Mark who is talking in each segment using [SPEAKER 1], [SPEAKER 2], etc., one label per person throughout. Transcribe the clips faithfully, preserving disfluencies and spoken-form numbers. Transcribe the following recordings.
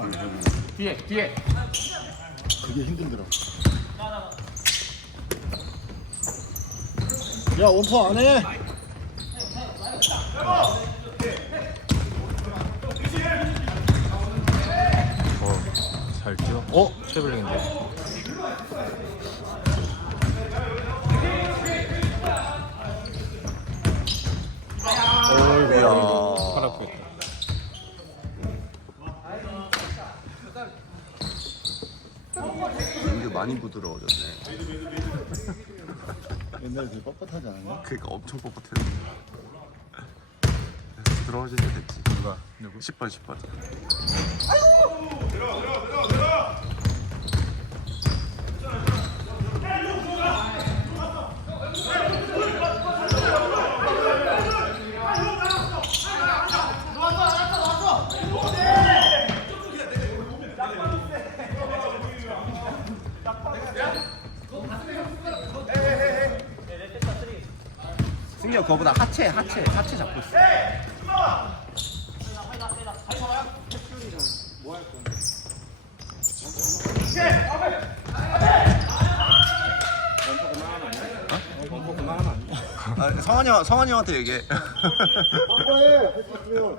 [SPEAKER 1] 뒤에 뒤에.
[SPEAKER 2] 그게 힘들더라. 야 원포 안 해?
[SPEAKER 3] 어, 잘 뛰어. 어? 최블링인데.
[SPEAKER 2] 어이구야.
[SPEAKER 3] 팔 아프겠다.
[SPEAKER 4] 민규 많이 부드러워졌네.
[SPEAKER 2] 옛날에 되게 뻣뻣하지 않았냐?
[SPEAKER 4] 그러니까 엄청 뻣뻣해. 부드러워질 때 됐지.
[SPEAKER 3] 누가? 누구?
[SPEAKER 4] 십 번 십 번. 승규 그거보다 하체 하체 하체 잡고 있어. 아, 성환이 형 성환이 형한테 얘기해.
[SPEAKER 2] 한번해 할 수 있으면.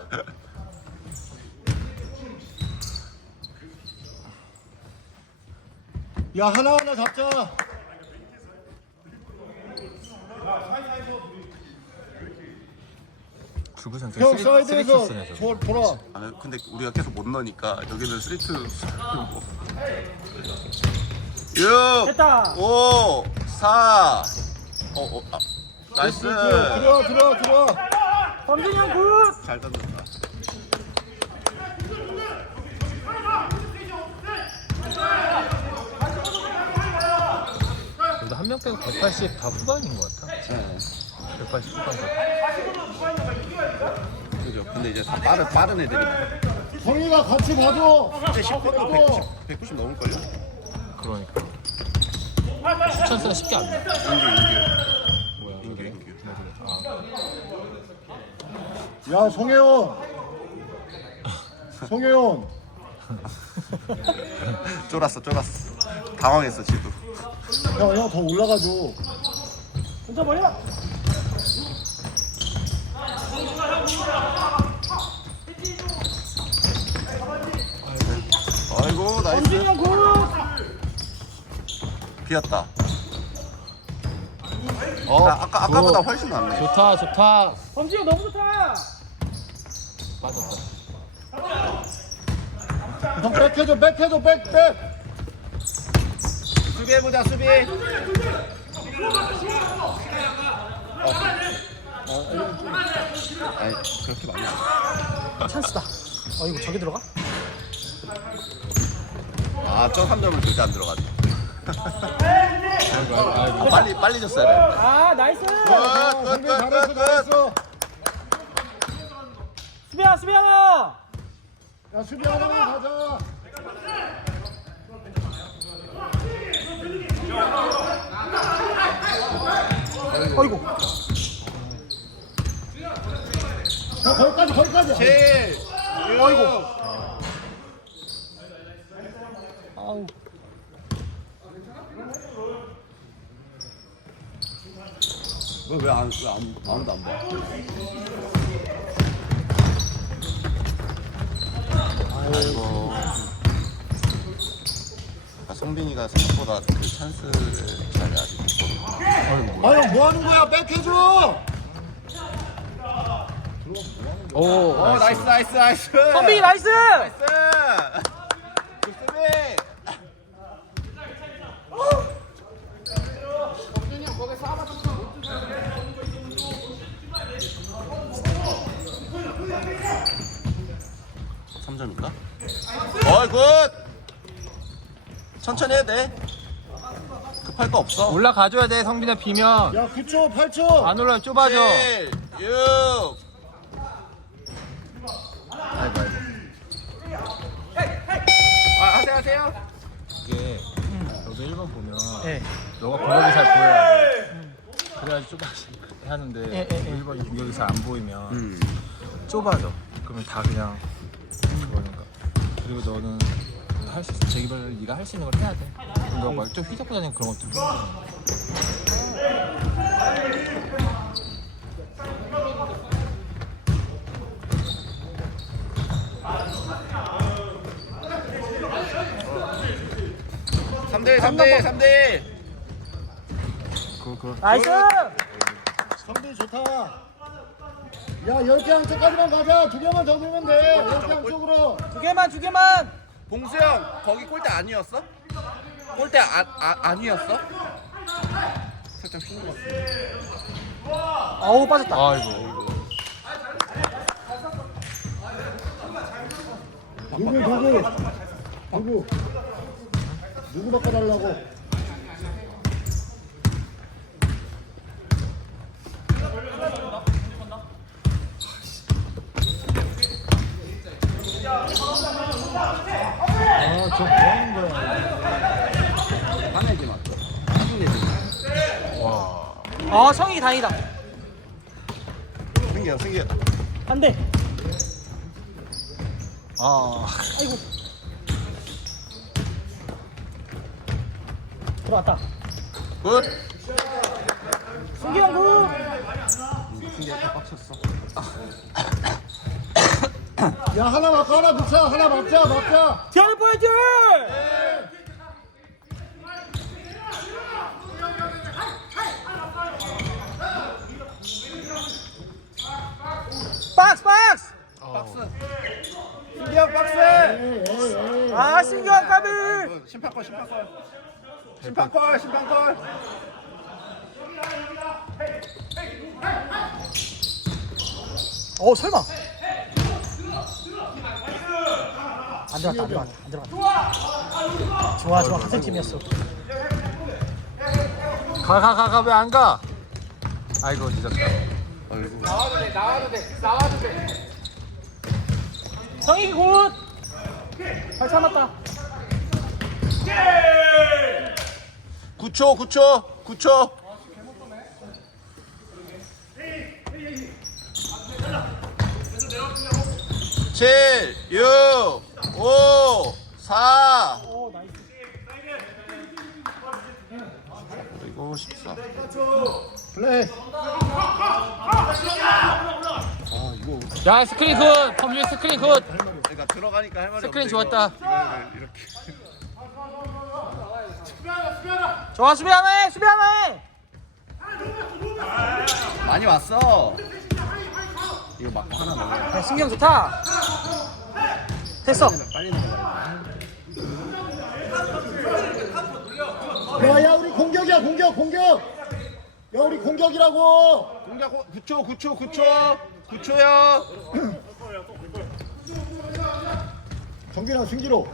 [SPEAKER 2] 야 하나하나 잡자.
[SPEAKER 3] 주부 선수
[SPEAKER 2] 형
[SPEAKER 3] 쓰리
[SPEAKER 2] 사이드에서
[SPEAKER 3] 쓰네 저거.
[SPEAKER 2] 저 돌아.
[SPEAKER 4] 아 근데 우리가 계속 못 넣으니까 여기는 쓰리투 육
[SPEAKER 1] 됐다.
[SPEAKER 4] 오 사 어, 어, 아, 나이스.
[SPEAKER 2] 들어 들어 들어.
[SPEAKER 1] 범준이 형 굿.
[SPEAKER 4] 잘 던졌다.
[SPEAKER 3] 그래도 한 명 빼고 백팔십 다 후반인 것 같아.
[SPEAKER 4] 네.
[SPEAKER 3] 백팔십 후반.
[SPEAKER 4] 그죠. 근데 이제 다 빠른 빠른 애들이.
[SPEAKER 2] 성희가 같이 봐줘.
[SPEAKER 4] 근데 십 번도 백구십 백구십 넘을걸요?
[SPEAKER 3] 그러니까. 추천수가 쉽게 안 나.
[SPEAKER 4] 인규 인규.
[SPEAKER 3] 뭐야?
[SPEAKER 4] 인규
[SPEAKER 3] 그래?
[SPEAKER 4] 인규.
[SPEAKER 3] 아,
[SPEAKER 2] 야 송혜원. 송혜원.
[SPEAKER 4] 쫄았어 쫄았어. 당황했어 지도.
[SPEAKER 2] 형형 더 올라가줘.
[SPEAKER 1] 혼자 버려.
[SPEAKER 4] 아이고 나이스.
[SPEAKER 1] 범준이 형 굿.
[SPEAKER 4] 비었다.
[SPEAKER 3] 어,
[SPEAKER 4] 나 아까 아까보다 훨씬 낫네.
[SPEAKER 3] 좋다, 좋다.
[SPEAKER 1] 범준이 형 너무 좋다.
[SPEAKER 3] 빠졌다.
[SPEAKER 2] 형 백해줘 백해줘 백백.
[SPEAKER 4] 수비해보자 수비. 아니 그렇게 많이.
[SPEAKER 1] 찬스다. 어 이거 저기 들어가?
[SPEAKER 4] 아저 삼 점은 절대 안 들어가지.
[SPEAKER 3] 아,
[SPEAKER 4] 아, 빨리 빨리 줬어야 돼.
[SPEAKER 1] 아 나이스.
[SPEAKER 2] 성빈 잘했어 잘했어.
[SPEAKER 1] 수비야 수비야 너.
[SPEAKER 2] 야 수비 하나만 가자.
[SPEAKER 1] 어이구.
[SPEAKER 2] 자 거기까지 거기까지.
[SPEAKER 4] 칠.
[SPEAKER 1] 어이구. 아우.
[SPEAKER 4] 왜안 왜 아무 아무도 안 봐? 아이고. 아, 성빈이가 생각보다 그 찬스를 잘 아직 못 보는.
[SPEAKER 2] 아형 뭐 하는 거야 백해줘.
[SPEAKER 3] 오,
[SPEAKER 4] 어 나이스 나이스 나이스.
[SPEAKER 1] 범빈이 나이스.
[SPEAKER 4] 나이스. 굿수비. 삼 점인가? 어이 굿! 천천히 해도 돼. 급할 거 없어.
[SPEAKER 3] 올라가줘야 돼, 성빈아 비면.
[SPEAKER 2] 야 구 초 팔 초.
[SPEAKER 3] 안 올라면 좁아져.
[SPEAKER 4] 칠, 육.
[SPEAKER 3] 아이고, 아이고.
[SPEAKER 4] 아, 하세요 하세요.
[SPEAKER 3] 이게 여기 일 번 보면
[SPEAKER 1] 예.
[SPEAKER 3] 너가 공격이 잘 보여야 돼. 그래야지 좁아지 하는데
[SPEAKER 1] 예, 예, 예.
[SPEAKER 3] 일 번이 공격이 잘 안 보이면
[SPEAKER 4] 음.
[SPEAKER 3] 좁아져. 그러면 다 그냥 그거니까. 그리고 너는 할 수 있어. 재기별 네가 할 수 있는 걸 해야 돼. 그러니까 막좀 휘잡고 다니는 그런 것들.
[SPEAKER 4] 삼 대 일 삼 대 일 삼 대 일.
[SPEAKER 3] 그 그.
[SPEAKER 1] 나이스.
[SPEAKER 2] 성빈 좋다. 야, 열 개 안쪽까지만 가자. 두 개만 더 넣으면 돼. 열 개 안쪽으로.
[SPEAKER 1] 두 개만 두 개만.
[SPEAKER 4] 봉수 형 거기 골대 아니었어? 골대 아, 아, 아니었어? 살짝 휘는 것 같아.
[SPEAKER 1] 아우 빠졌다.
[SPEAKER 3] 아이고.
[SPEAKER 2] 누구 누구 누구 누구 바꿔달라고.
[SPEAKER 3] 아저 뭐하는 거야?
[SPEAKER 4] 화내지 마. 화내지 마.
[SPEAKER 3] 와.
[SPEAKER 1] 아 성이 다행이다.
[SPEAKER 4] 승기야 승기야.
[SPEAKER 1] 안 돼.
[SPEAKER 3] 아.
[SPEAKER 1] 아이고. 들어왔다.
[SPEAKER 4] 굿.
[SPEAKER 1] 승기형 구.
[SPEAKER 4] 승기야 다 빡쳤어.
[SPEAKER 2] 야, 하나 막고 하나 넣자. 하나 막자 막자.
[SPEAKER 1] 디아르 포인트. 박스 박스.
[SPEAKER 4] 박스. 승기야 박스.
[SPEAKER 1] 아 승기형 까비.
[SPEAKER 4] 심판권 심판권. 심판권 심판권.
[SPEAKER 1] 어 설마. 안 들어갔다 안 들어갔다 안 들어갔다. 좋아 좋아 같은 팀이었어.
[SPEAKER 3] 가 가 가 가 왜 안 가? 아이고 늦었다.
[SPEAKER 4] 아이고.
[SPEAKER 1] 성이 굿. 잘 참았다.
[SPEAKER 4] 구 초 구 초 구 초. 칠, 육, 오, 사.
[SPEAKER 1] 오 나이스.
[SPEAKER 4] 그리고 십사.
[SPEAKER 2] 플레이.
[SPEAKER 4] 아 이거
[SPEAKER 3] 야 스크린 굿. 컴퓨 스크린 굿.
[SPEAKER 4] 그러니까 들어가니까 할 말이
[SPEAKER 3] 스크린
[SPEAKER 4] 없는데
[SPEAKER 3] 좋았다.
[SPEAKER 4] 이거를 이렇게.
[SPEAKER 1] 좋아 수비 하나 해 수비 하나 해.
[SPEAKER 4] 많이 왔어. 이거 막 하나 넣어.
[SPEAKER 1] 야, 승기형 좋다. 됐어.
[SPEAKER 4] 빨리 넣어.
[SPEAKER 2] 야, 야, 우리 공격이야 공격 공격. 야, 우리 공격이라고.
[SPEAKER 4] 공격 구 초 구 초 구 초 구 초요.
[SPEAKER 2] 정빈아 승기로.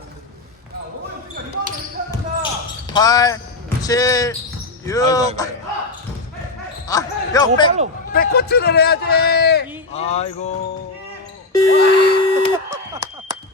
[SPEAKER 4] 팔, 칠, 육.
[SPEAKER 3] 아이고, 아이고.
[SPEAKER 4] 아, 야,
[SPEAKER 1] 오,
[SPEAKER 4] 백,
[SPEAKER 1] 팔로.
[SPEAKER 4] 백코트를 해야지.
[SPEAKER 3] 아이고.
[SPEAKER 1] 이.